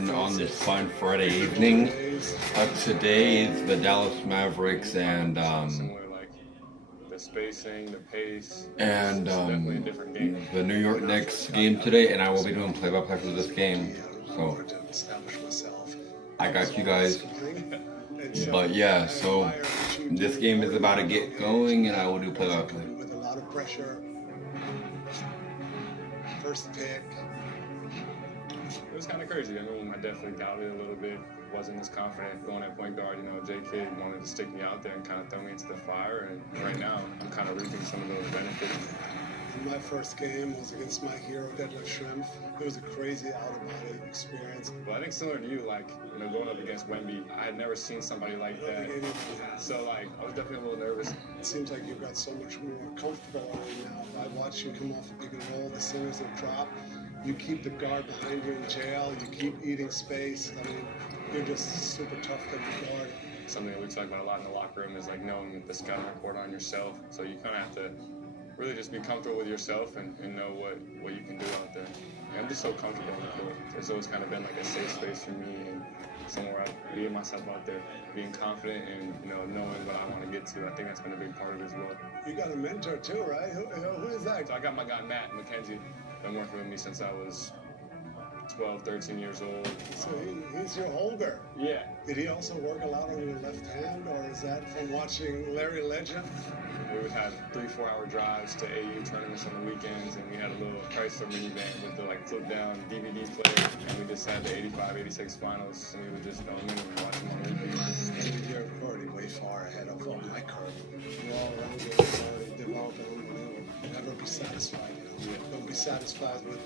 action on this fine Friday evening. Today is the Dallas Mavericks and the spacing, the pace, the definitely a different game. New York Knicks game today, and I will be doing play-by-play for this game. So I got you guys. But yeah, so this game is about to get going, and I will do play-by-play. With a lot of pressure. First pick. It was kind of crazy. I mean, I definitely doubted a little bit. Wasn't as confident going at point guard. You know, J-Kid wanted to stick me out there and kind of throw me into the fire. And right now, I'm kind of reaping some of those benefits. My first game was against my hero, Deadlift Shrimp. It was a crazy out-of-body experience. But I think similar to you, like, you know, going up against Wemby, I had never seen somebody like that. So, like, I was definitely a little nervous. It seems like you've got so much more comfortable on you now. I watched you come off a pick and roll, the centers that drop. You keep the guard behind you in jail. You keep eating space. I mean, you're just super tough to guard. Something that we talk about a lot in the locker room is, like, knowing the scouting report on yourself. So you kind of have to really just be comfortable with yourself and know what you can do out there. And I'm just so comfortable on the court. It's always kind of been like a safe space for me and somewhere I be myself out there, being confident and, you know, knowing what I want to get to. I think that's been a big part of it as well. You got a mentor too, right? Who is that? So I got my guy Matt McKenzie, been working with me since I was 12, 13 years old. So he's your holder. Yeah. Did he also work a lot on your left hand, or is that from watching Larry Legend? We would have 3-4 hour drives to AU tournaments on the weekends, and we had a little Chrysler minivan with the like flip down DVD player, and we just had the 85, 86 finals, and we would just film them and watch them on repeat. You're already way far ahead of my curve. You're all around you, already developing unbelievable. Never be satisfied. You know? Don't be satisfied with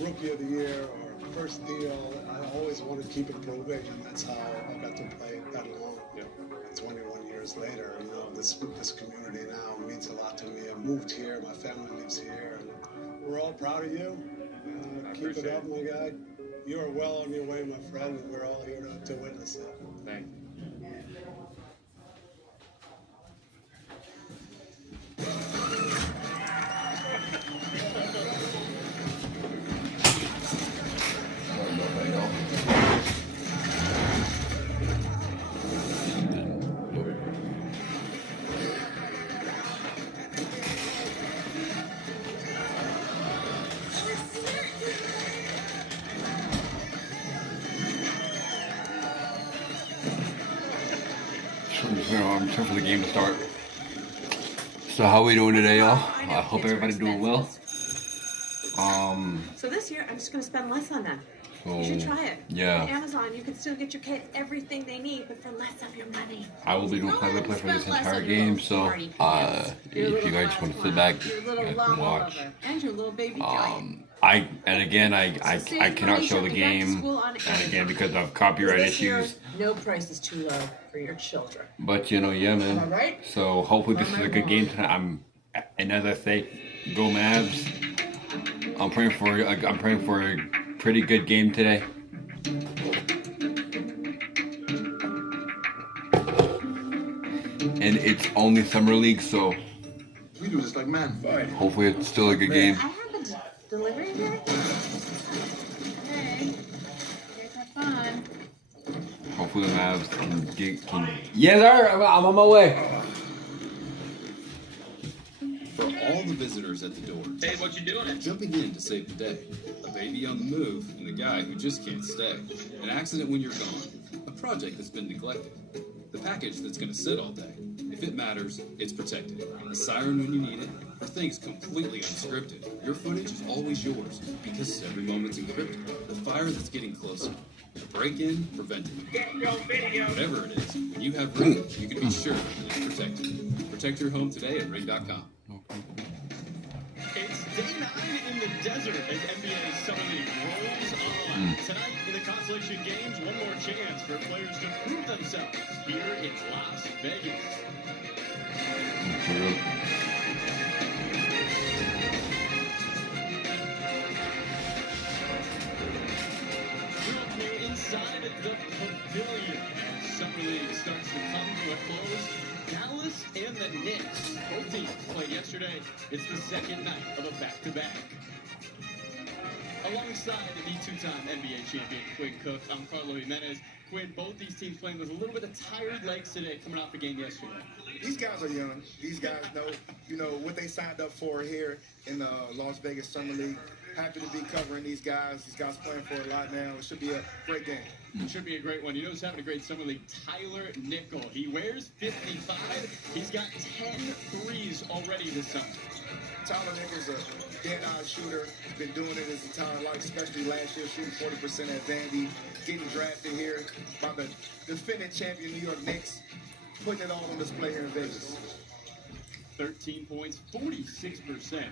Rookie of the Year or first deal. I always want to keep improving, and that's how I got to play that long. Yeah. 21 years later, you know, this community now means a lot to me. I moved here, my family lives here, and we're all proud of you. Keep it up, my guy. You are well on your way, my friend, and we're all here to witness it. Thank you. I'm time for the game to start. So how we doing today, y'all? I hope everybody's doing well. So this year, I'm just going to spend less on that. So, you should try it. Yeah. On Amazon, you can still get your kids everything they need, but for less of your money. I will be doing play-by-play for this entire game, so if you guys just want to sit back, you guys can watch. And your little baby giant. I cannot show the game, and again because of copyright issues. No price is too low for your children. But you know, yeah, man. All right. So hopefully this is a good game tonight. And as I say, go Mavs. I'm praying for a pretty good game today. And it's only summer league, so we do this like man fight. Hopefully it's still a good game. I have a delivery here. Hey, you guys have fun. Hopefully the Mavs can. Yes, sir. I'm on my way. For all the visitors at the door. Hey, what you doing? Jumping in to save the day. A baby on the move and a guy who just can't stay. An accident when you're gone. A project that's been neglected. The package that's going to sit all day. If it matters, it's protected. A siren when you need it. Or things completely unscripted. Your footage is always yours because every moment's encrypted. The fire that's getting closer. A break-in prevented. Whatever it is, when you have Ring, you can be sure that it's protected. Protect your home today at Ring.com. It's day 9 in the desert as NBA Summer League rolls on. Tonight in the Constellation Games, one more chance for players to prove themselves here in Las Vegas. We're inside the pavilion as Summer League starts to come to a close. Dallas and the Knicks, both teams played yesterday. It's the second night of a back-to-back. A Alongside the two-time NBA champion Quinn Cook, I'm Carlo Jimenez. Quinn, both these teams playing with a little bit of tired legs today, coming off the game yesterday. These guys are young. These guys know, what they signed up for here in the Las Vegas Summer League. Happy to be covering these guys. These guys playing for a lot now. It should be a great game. It should be a great one. You know who's having a great summer league? Tyler Nickel. He wears 55. He's got 10 threes already this summer. Tyler Nickel's a dead-eye shooter. He's been doing it his entire life, especially last year, shooting 40% at Vandy. Getting drafted here by the defending champion New York Knicks. Putting it all on display here in Vegas. 13 points, 46%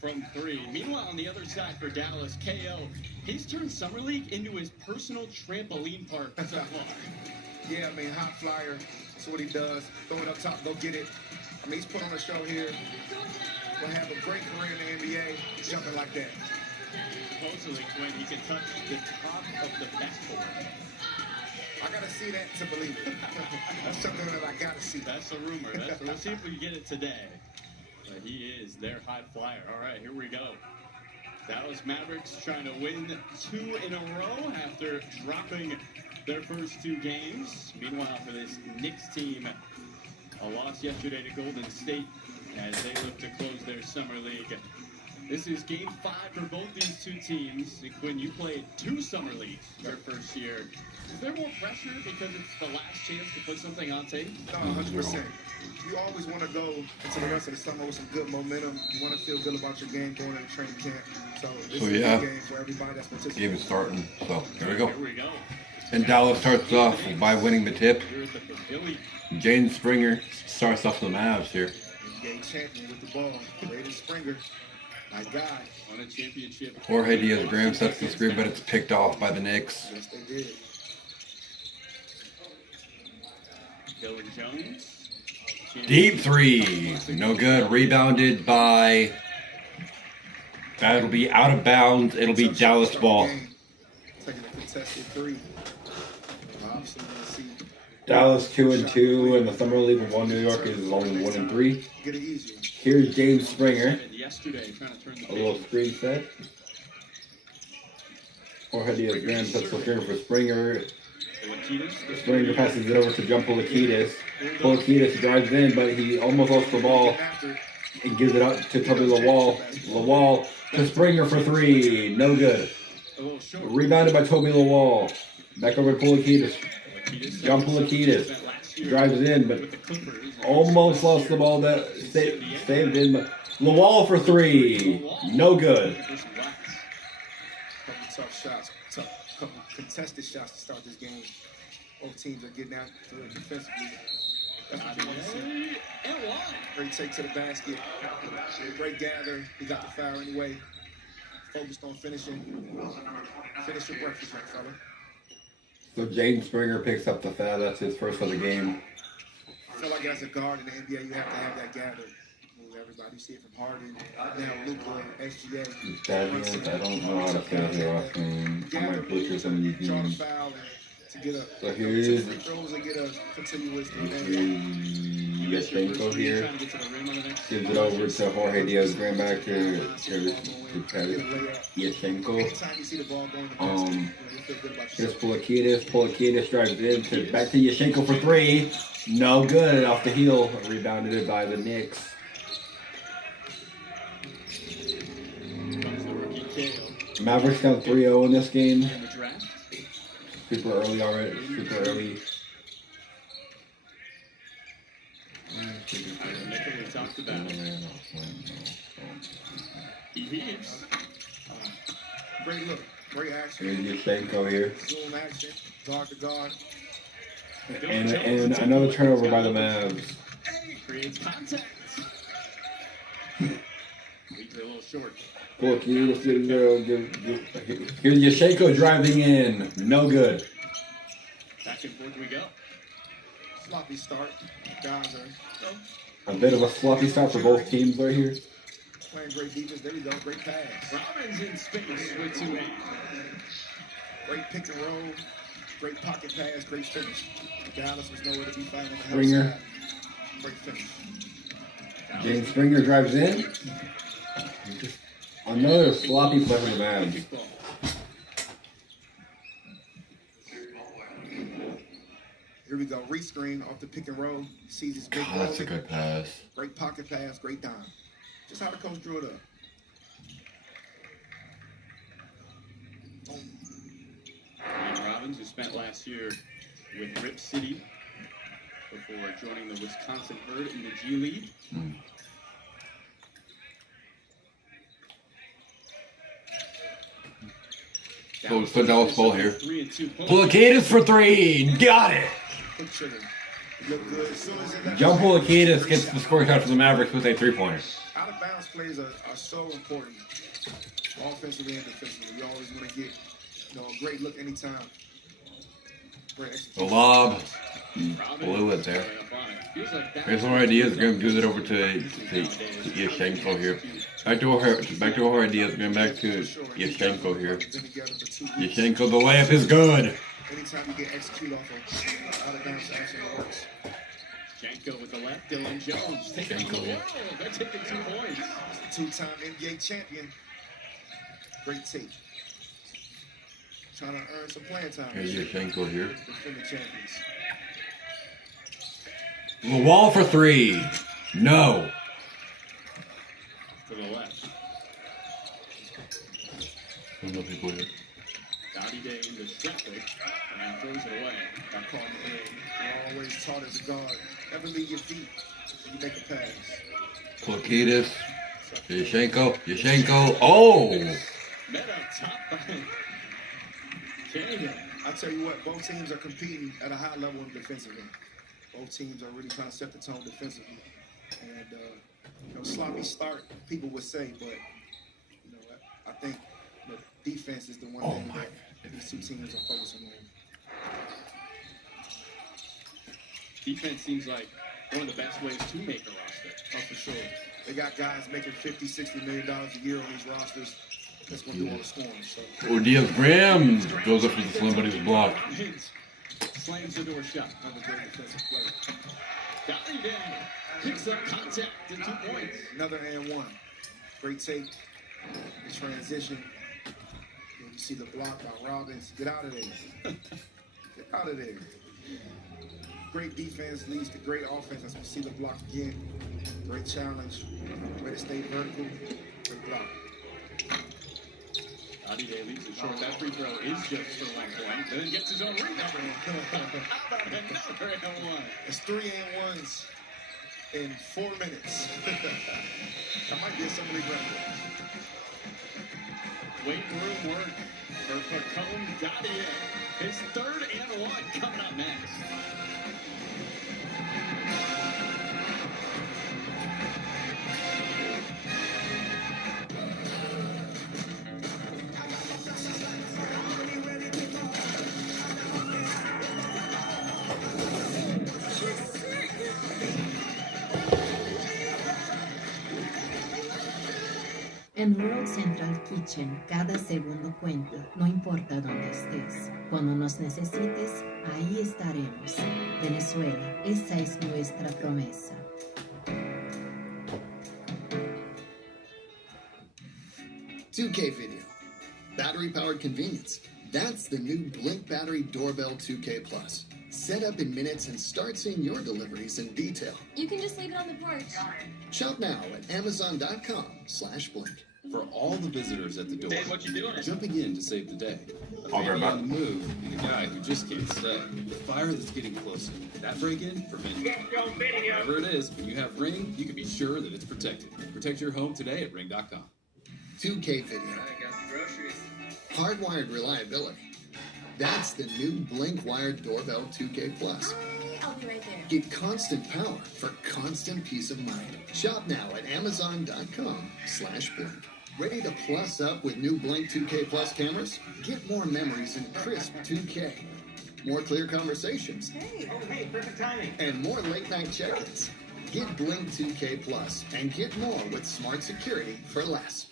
from three. Meanwhile, on the other side for Dallas, KO, he's turned Summer League into his personal trampoline park so far. Yeah, I mean, high flyer. That's what he does. Throw it up top, go get it. I mean, he's put on a show here. Will have a great career in the NBA, jumping like that. Supposedly, Quinn, he can touch the top of the backboard. I gotta see that to believe it. That's something that I gotta see. That's a rumor. We'll see if we get it today. But he is their high flyer. All right, here we go. Dallas Mavericks trying to win 2 in a row after dropping their first 2 games. Meanwhile, for this Knicks team, a loss yesterday to Golden State as they look to close their summer league. This is game 5 for both these two teams. And Quinn, you played 2 summer leagues your first year. Is there more pressure because it's the last chance to put something on tape? No, 100%. You always want to go into the rest of the summer with some good momentum. You want to feel good about your game going into training camp. So this is a yeah. good game for everybody that's participating. Game is starting. So here we go. Here we go. And Dallas starts off by winning the tip. Here at the pavilion. Jaden Springer starts off the Mavs here. NBA champion with the ball. Jaden Springer. My guy. On a championship. Jorge Diaz-Graham sets the screen, but it's picked off by the Knicks. Yes, they did. Dylan Jones. Deep three. No good. Rebounded by... That'll be out of bounds. It'll be Dallas ball. Taking a contested 3. Obviously, we're gonna see. Dallas 2-2, and the Summer League of New York is only 1-3. Get it easier. Here's James Springer. Yesterday, trying to turn the A little screen set. Jorge Diaz-Graham sets the screen for Springer. Springer passes it over to Jump Polakidis. Polakidis drives in, but he almost lost the ball and gives it up to Toby Lawal. Lawal to Springer for 3. No good. Rebounded by Toby Lawal. Back over to Polakidis. Jump Polakidis. Drives in, but almost lost the ball. That saved in. But Lawal for 3. No good. Couple tough shots, couple contested shots to start this game. Both teams are getting out to it defensively. That's what you want to see. Great take to the basket. Great gather. He got the foul anyway. Focused on finishing. Finish your breakfast, young fella. So Jaden Springer picks up the foul. That's his first of the game. I feel like as a guard in the NBA, you have to have that gather. Move everybody. You see it from Harden, now Luka, SGA. Davians, I don't know how to say their last name. I might butcher some of these Draw the names. foul to get a So here's free throws and get a continuous advantage. Yashenko here. Gives it over to Jorge Diaz-Graham back to Yashenko. Anytime you see the ball going to basket, you feel good about Here's yourself. Polakidis. Polakidis drives in back to Yashenko for 3. No good. Off the heel. Rebounded by the Knicks. Mavericks down 3-0 in this game. Super early already. Super early. We talked about it. He heaves. Great look, great action. Here's Yashenko here. Zoom action, guard to guard. And another turnover by the Mavs. Creates contact. Leaves it a little short. Here's Yashenko driving in. No good. Back and forth we go. Sloppy start. Guys are A bit of a sloppy start for both teams right here. playing great defense. There we go, great pass. Robbins in space with 2 hands. Great pick and roll. Great pocket pass, great finish. Dallas was nowhere to be found on the Springer. outside. Great finish. James Springer drives in. Another sloppy play for the Mavs. Here we go. Re-screen off the pick and roll. Sees his big Oh, that's a good pass. Great pocket pass. Great dime. Just how the coach drew it up. Ryan Robbins, who spent last year with Rip City before joining the Wisconsin Herd in the G League. So let's put Dallas ball here. 3 and 2. Pulakidis for 3. Got it. Quick trigger. Look good. As soon as it left John his hand, Pulakidis gets the scoring touch for the Mavericks with a 3-pointer. out of bounds plays are so important, offensively and defensively. You always want to get a great look anytime. Great The execution. lob. Blew it there. Here's more ideas. We're going to give it over to Yashenko here. Back to our ideas. Going back to Yashenko here. Yashenko, the layup is good. Anytime you get execute off of out of bounds action, it works. Janko with the left, Dylan Jones taking the whoa, they're taking 2 points. Two-time NBA champion. Great tape. Trying to earn some playing time. Here's Yashenko here. Defending champions. The wall for 3. No. To the left. No people here. Dottie Day into traffic and throws it away. I call him You're always taught as a guard. Never leave your feet when you make a pass. Pulakidis. Yashenko. Oh. Met up top by Canada. I tell you what, both teams are competing at a high level in defensive end. Both teams are really trying to set the tone defensively. And, sloppy start, people would say, but, I think defense is the one thing that these two teams are focusing on. Defense seems like one of the best ways to make a roster. Oh, for sure. They got guys making $50, $60 million a year on these rosters. That's going to do all the scoring. So. Diaz Graham goes up to the slam, but he's blocked. Hits. Slams the door shut. Another great defensive play. Dottie Day picks up contact to 2 points. Another and one. Great take. The transition. You see the block by Robbins. Get out of there. Get out of there. Great defense leads to great offense. As we see the block again. Great challenge. Way to stay vertical. Great block. Dottie Day leaves it short. That free throw is just for 1 point. Then gets his own rebound. How about another and one? It's 3 and 1s in 4 minutes. That might be a summer league record. Waiting room work for Pacone Dottie Day. His 3rd and 1 coming up next. En World Central Kitchen, cada segundo cuenta, no importa dónde estés. Cuando nos necesites, ahí estaremos. Venezuela, esa es nuestra promesa. $2K video. Battery-powered convenience. That's the new Blink Battery Doorbell 2K Plus. Set up in minutes and start seeing your deliveries in detail. You can just leave it on the porch. Shop now at Amazon.com/Blink. For all the visitors at the door, Dave, what you doing? jumping in to save the day. A I'll be right baby back. on the move and a guy who just can't stay. The fire that's getting closer. That break-in, prevent it. Whatever it is, when you have Ring, you can be sure that it's protected. Protect your home today at Ring.com. 2K video. Hardwired reliability. That's the new Blink Wired Doorbell 2K Plus. I'll be right there. Get constant power for constant peace of mind. Shop now at Amazon.com/Blink. Ready to plus up with new Blink 2K Plus cameras? Get more memories in crisp 2K. More clear conversations. Hey. Perfect timing. And more late night check-ins. Get Blink 2K Plus and get more with smart security for less.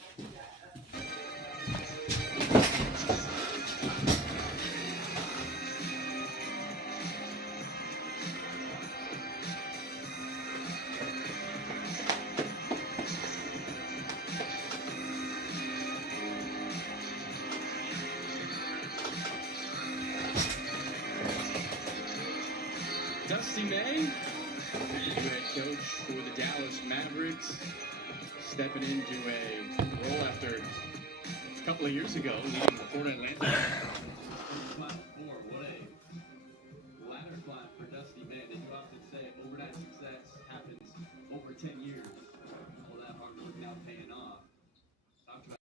Dusty May, new head coach for the Dallas Mavericks, stepping into a role after a couple of years ago leading the Florida Atlantic. What a ladder climb for Dusty May. They do often say overnight success happens over 10 years. All that hard work now paying off. Talked about.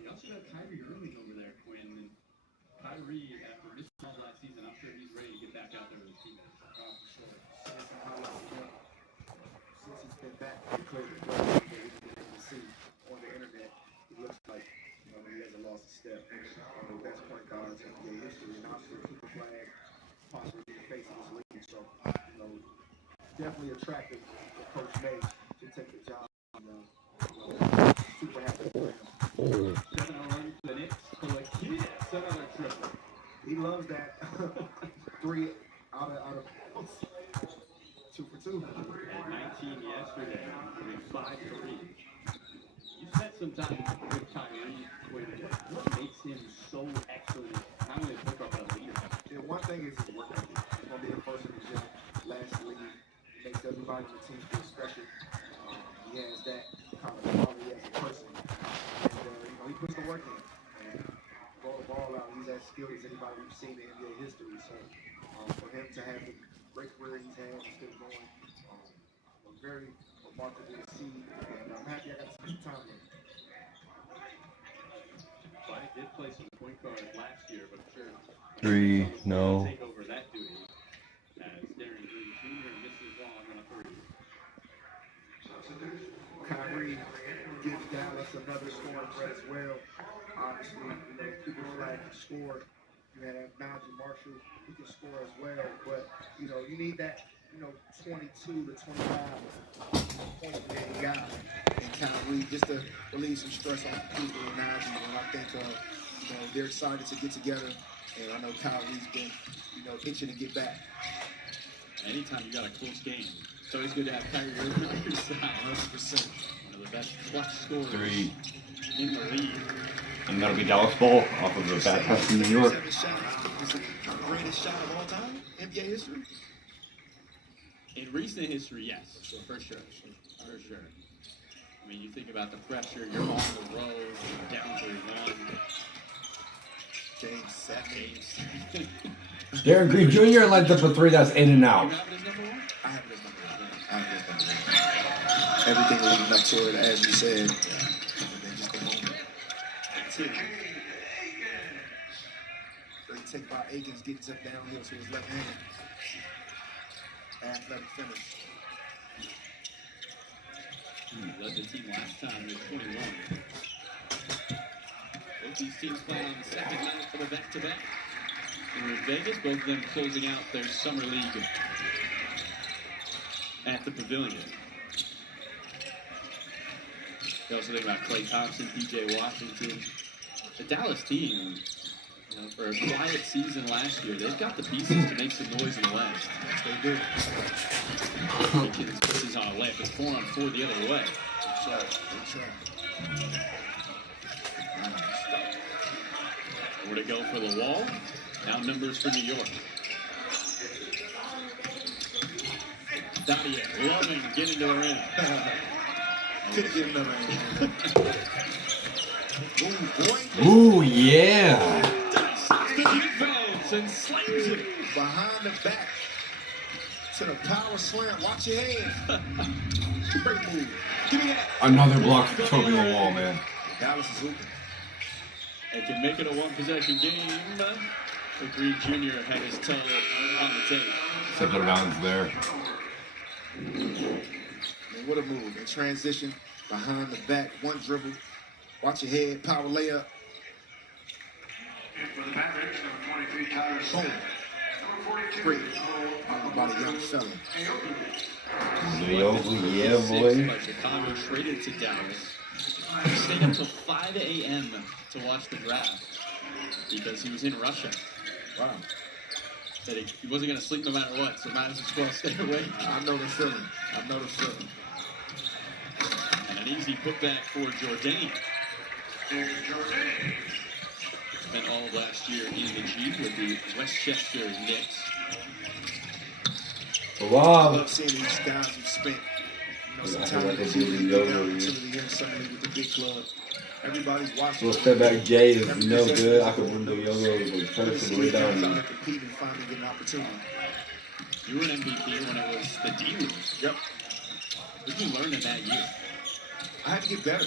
You also got Kyrie Irving over there, Quinn. And Kyrie, after missing all last season, I'm sure he's ready to get back out there with his teammates. For sure. Since he's been back, he played the play that we've been able to see on the internet. It looks like he hasn't lost a step. One of the best point guards in NBA history, and obviously a Cooper flag, possibly be the face of this league. So, definitely attractive for Coach May to take the job. Super happy for him. 7-0 run for the Knicks. Collective, another triple. He loves that. 3 out of 2 for 2. At 19 yesterday, with 5 threes. You spent some time with Kyrie. What makes him so excellent? Not only a pick up a leader. Yeah, one thing is his work ethic. He's going to be the first in the gym. Last league, he makes everybody on the team feel special. He has that kind of quality as a person. And, he puts the work in. And roll the ball out. He's as skilled as anybody we've seen in NBA history. So, for him to have the great career he's had and still going, very remarkable to see. And I'm happy I got to spend time with him. Well, I did play some point guard last year, but sure. 3, no. Take over that duty as Darren Green Jr. misses long on a 3. Kyrie gives Dallas another scoring threat as well. Obviously, Cooper Flag can score. You have Najee Marshall who can score as well. But, you need that, 22 to 25 point guy. And Kyrie just to relieve some stress on Cooper and Najee. And I think, they're excited to get together. And I know Kyrie's been, itching to get back. Anytime you got a close game, it's always good to have Kyrie Irving on your side. 100%. One of the best clutch scorers 3. in the league. And that'll be Dallas Ball off of the bad pass in New York. 7 shots. Is it the greatest shot of all time in NBA history? In recent history, yes, for sure. For sure. I mean, you think about the pressure, you're on the road, you're down 3-1. Game 7. Darren Green Jr. lines up a 3 that's in and out. You have it as number 1? I have it as number 1. Everything leading up to it, as you said. And then just the moment. 2. Great take by Akins, gets up downhill to his left hand. Athletic finish. He led the team last time with 21. Both these teams playing on the second night for the back-to-back. And with Vegas, both of them closing out their summer league at the Pavilion. You also think about Klay Thompson, PJ Washington. The Dallas team, for a quiet season last year, they've got the pieces to make some noise in the West. Yes, they do. Akins misses on a layup. It's 4-on-4 the other way. Good shot. Where to go for the wall. Now numbers for New York. Dadia loving getting to the rim. Couldn't get another hand. Ooh, boy. Ooh, yeah. Dissects the defense and slams it. Behind the back. To the power slam. Watch your hands. Great move. Give me that. Another block for Toby the wall, man. Dallas is open. They can make it a one-possession game. But Green Jr. had his toe on the tape. Set their bounds there. Man, what a move. In transition, behind the back, one dribble. Watch your head, power layup. And for the Mavericks, number 23, Tyler Smith. Number 42, Great. About a young fella. Yeah, boy. By Chicago traded to Dallas. He stayed until 5 a.m. to watch the draft because he was in Russia. Wow. Said he wasn't going to sleep no matter what, so might as well stay awake. I know the feeling. And an easy putback for Jordan. Spent all of last year in the G with the Westchester Knicks. I Wow. love seeing these guys who spent, some I time feel in like the they G do League, the get yo-yo, down yeah. to the inside with the big club. Everybody's watching. Little step back J is Every no possession good. is I a could goal. run the yo-yo with Really first see and way guys out down. there competing and finally get an opportunity. You were an MVP when it was the D League. Yep. What did you learn in that year? I had to get better.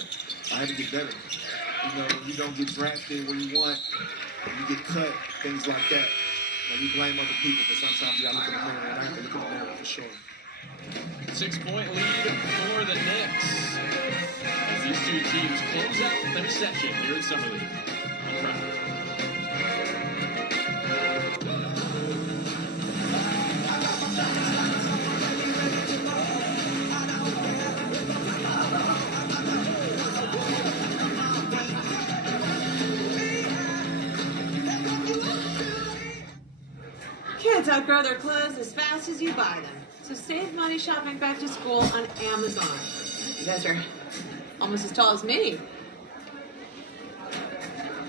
When you don't get drafted where you want, when you get cut, things like that. You blame other people, but sometimes you gotta look in the mirror, and I have to look in the mirror for sure. 6-point lead for the Knicks as these two teams close out their session here in Summer League. On Friday. Kids outgrow their clothes as fast as you buy them. So save money shopping back to school on Amazon. You guys are almost as tall as me.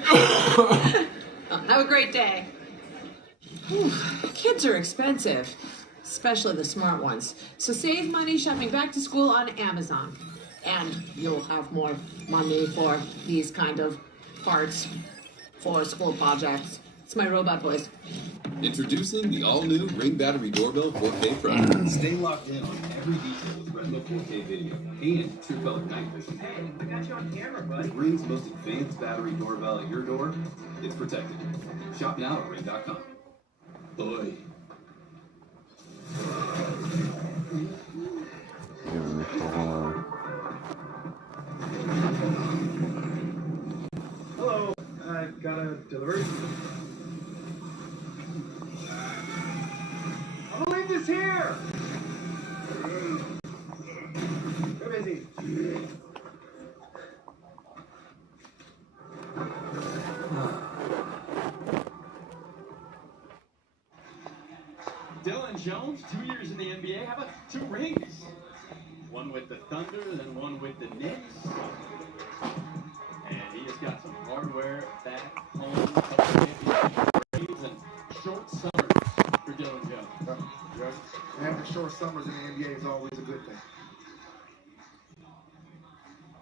Oh, have a great day. Whew, kids are expensive, especially the smart ones. So save money shopping back to school on Amazon. And you'll have more money for these kind of parts for school projects. It's my robot voice. Introducing the all-new Ring Battery Doorbell 4K Pro. Stay locked in on every detail with Retinal 4K video and True Color Night Vision. Hey, I got you on camera, buddy. With Ring's most advanced battery doorbell at your door, it's protected. Shop now at ring.com. Boy. Hello, I've got a delivery. I believe this here. Go busy. Dylan Jones, 2 years in the NBA. How about 2 rings? One with the Thunder, then one with the Knicks. And he has got some hardware back home, couple championship rings, and short summers for Dylan Jones. Having short summers in the NBA is always a good thing.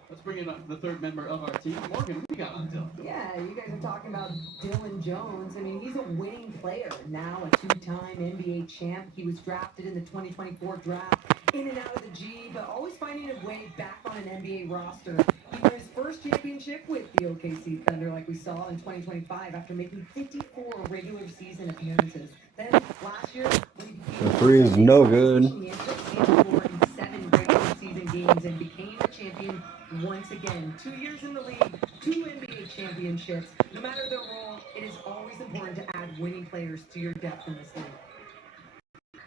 Let's bring in the third member of our team. Morgan, what we got on Dylan? Yeah, you guys are talking about Dylan Jones. I mean, he's a winning player. Now a 2-time NBA champ. He was drafted in the 2024 draft, in and out of the G, but always finding a way back on an NBA roster. He won his first championship with the OKC Thunder, like we saw in 2025, after making 54 regular season appearances. Then last year, when he became The three is no good. he scored in 7 regular season games and became a champion once again. 2 years in the league, 2 NBA championships. No matter their role, it is always important to add winning players to your depth in this league.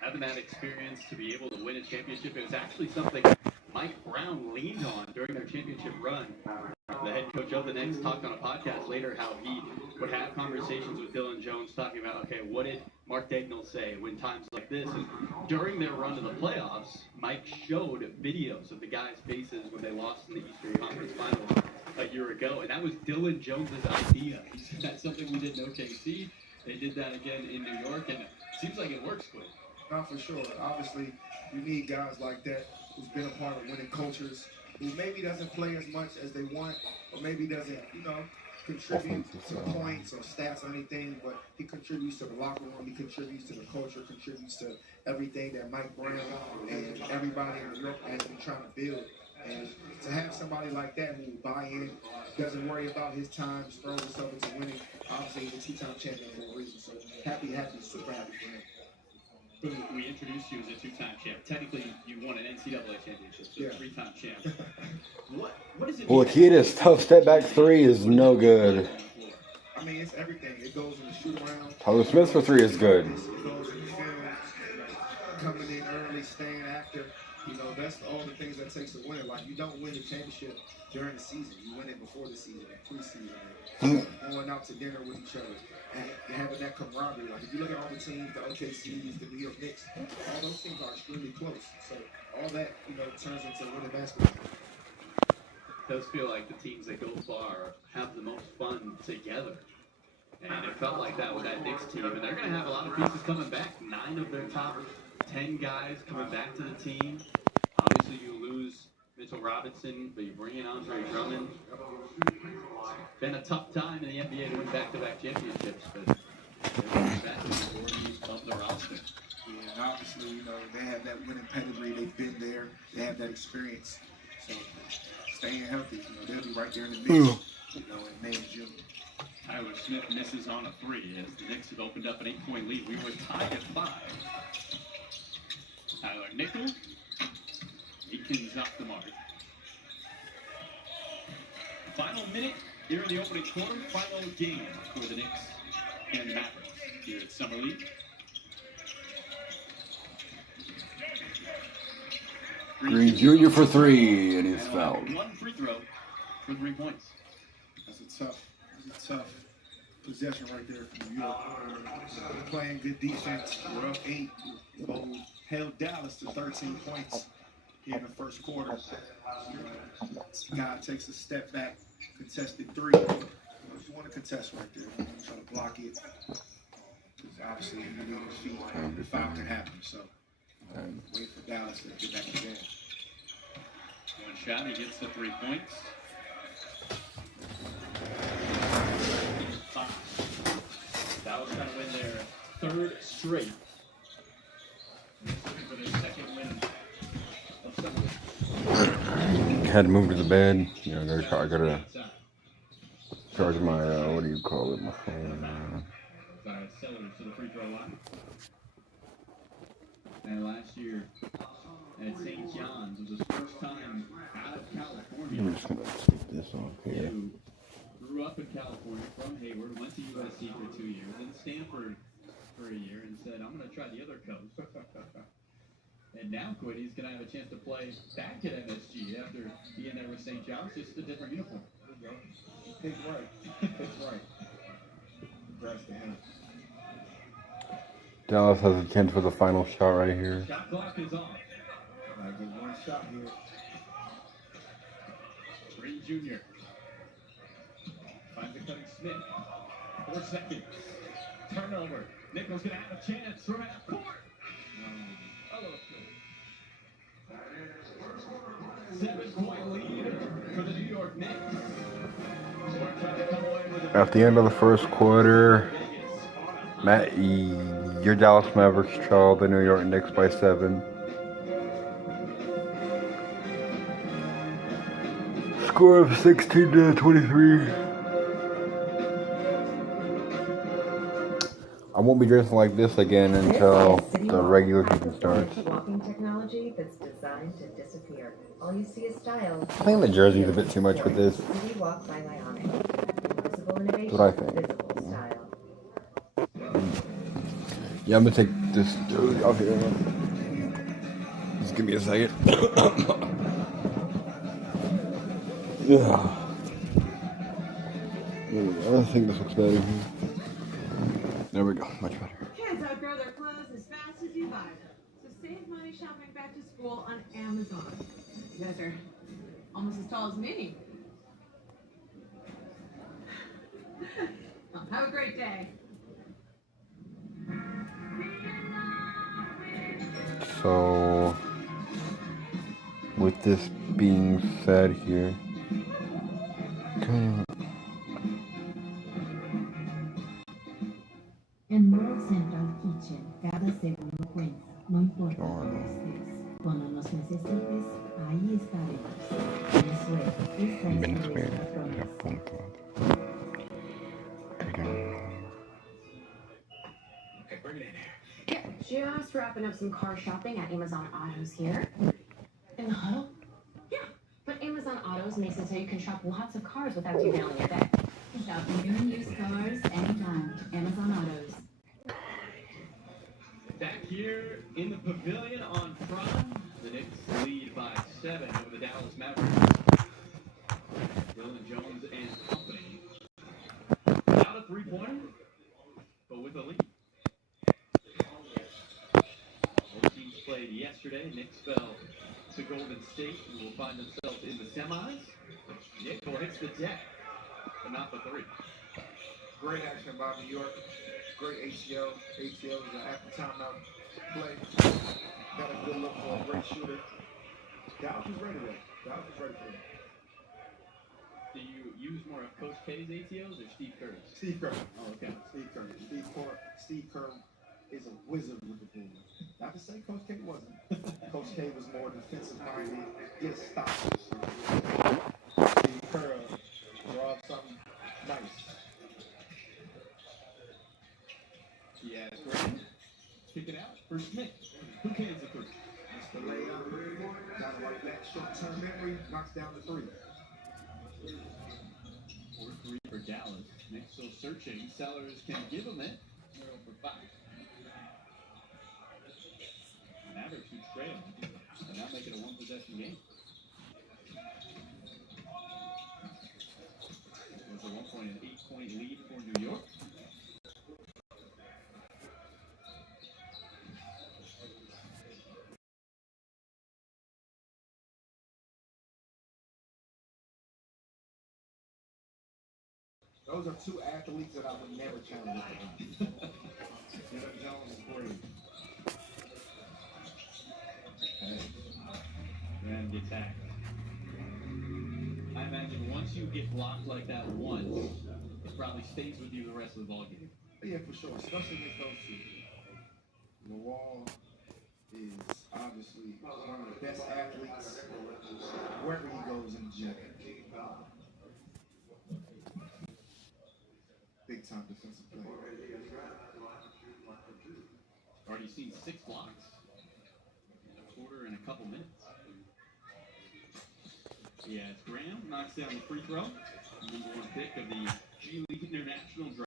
Having that experience to be able to win a championship, it was actually something Mike Brown leaned on during their championship run. The head coach of the Knicks talked on a podcast later how he would have conversations with Dylan Jones talking about, okay, what did Mark Dagnall say when times like this? And during their run to the playoffs, Mike showed videos of the guys' faces when they lost in the Eastern Conference Finals a year ago, and that was Dylan Jones' idea. He said, that's something we did in OKC. They did that again in New York, and it seems like it works, Quinn. Not for sure. Obviously, you need guys like that who's been a part of winning cultures, who maybe doesn't play as much as they want, or maybe doesn't, contribute to points or stats or anything, but he contributes to the locker room, he contributes to the culture, contributes to everything that Mike Brown and everybody in New York has been trying to build. And to have somebody like that who will buy in, doesn't worry about his time, just throws himself into winning. Obviously, he's a 2-time champion for a reason, so happy, super happy for him. We introduced you as a 2-time champ. Technically, you won an NCAA championship, so 3-time champ. What is it? Well, the key to this tough step back 3 is no good. I mean, it's everything. It goes in the shoot around. Tyler Smith for 3 is good. It goes in the film, coming in early, staying after. That's all the things that takes to win it. Like, you don't win the championship during the season. You win it before the season, preseason. Going out to dinner with each other. And having that camaraderie. Like, if you look at all the teams, the OKCs, the New York Knicks, all those teams are extremely close. So all that, turns into winning basketball. It does feel like the teams that go far have the most fun together. And it felt like that with that Knicks team. And they're going to have a lot of pieces coming back. 9 of their top 10 guys coming back to the team. Obviously, you lose Mitchell Robinson, but you bring in Andre Drummond. Been a tough time in the NBA to win back-to-back championships, but they're back of the roster. Yeah, and obviously, you know, they have that winning pedigree. They've been there. They have that experience. So staying healthy, you know, they'll be right there in the mix, you know, in May and June. Tyler Smith misses on a 3 as the Knicks have opened up an 8-point lead. We were tied at 5. Tyler Nickel, Eakins off the mark. Final minute here in the opening quarter. Final game for the Knicks and the Mavericks here at Summer League. Green Jr. for 3, and he's fouled. One free throw for 3 points. That's a tough possession right there from New York. Playing good defense. We're up 8. Held Dallas to 13 points here in the first quarter. Guy takes a step back, contested 3. You want to contest right there. You try to block it. Because obviously, you need his feet. The foul can happen. So wait for Dallas to get back to the game. One shot, he gets the 3 points. 5. Dallas trying to win their 3rd straight. For their 2nd win of Summer League. Had to move to the bed. You know, I gotta charge my what do you call it? My phone. Sellers to the free throw line. And last year at St. John's was his first time out of California. I'm just gonna take this off here. Who grew up in California from Hayward, went to USC for 2 years, then Stanford for a year, and said, "I'm going to try the other coast." And now Quiddy's going to have a chance to play back at MSG after being there with St. John's, just a different uniform. Pick right. Pick right. Congrats to him. Dallas has a chance for the final shot right here. Shot clock is off. I get one shot here. Green Jr. finds a cutting Smith. 4 seconds. Turnover. Nichols going to have a chance from half court. 7-point lead for the New York Knicks. At the end of the first quarter, your Dallas Mavericks trail the New York Knicks by 7. Score of 16-23. I won't be dressing like this again until the regular season starts. Walking technology that's designed to disappear. All you see is style. I think the jersey's a bit too much with this. City Walk by Bionic. Invisible innovation. That's what I think. Visible style. Yeah, I'm gonna take this jersey off here. Just give me a second. Yeah. I think this looks better. There we go, much better. Kids outgrow their clothes as fast as you buy them. So save money shopping back to school on Amazon. You guys are almost as tall as me. Well, have a great day. So, with this being said here, En World Central Kitchen, cada segundo cuenta, no importa dónde estés. Cuando nos necesites, ahí estaremos. Venezuela, esa es nuestra promesa. Okay, bring it in here. Just wrapping up some car shopping at Amazon Autos here. In the huddle? Yeah, but Amazon Autos makes it so you can shop lots of cars without detailing your day. Shop new and used cars anytime. Amazon Autos. Back here in the pavilion on Prime, the Knicks lead by 7 over the Dallas Mavericks. Dylan Jones and company. Without a 3-pointer, but with a lead. Both teams played yesterday. Knicks fell to Golden State, who will find themselves in the semis. Nickel hits the deck, but not the 3. Great action by New York. Great ATO. ATO is after timeout. play. Got a good look for a great shooter. Dallas was ready though. Dallas was ready for him. Do you use more of Coach K's ATOs or Steve Kerr's? Steve Kerr. Oh, okay. Steve Kerr. Steve Kerr is a wizard with the ball. Not to say Coach K wasn't. Coach K was more defensive minded, get stops. Steve Kerr draw up something nice. He has Graham. Kick it out for Smith. Who can the three? Mr. Layup. Got to like that short-term memory. Knocks down the three. 4-3 for Dallas. Nick still searching. Sellers can give him it. 0 for 5. Mavericks who trail and now make it a one-possession game. With a 1 point and 8 point lead for New York. Those are two athletes that I would never challenge. Dylan Jones is great. And get back. I imagine once you get blocked like that once, it probably stays with you the rest of the ballgame. Yeah, for sure. Especially against those two. Lawal is obviously one of the best athletes wherever he goes in the gym. Big time defensive player. Already seen 6 blocks in a quarter and a couple minutes. Yeah, Graham knocks down the free throw. Number 1 pick of the G League International draft.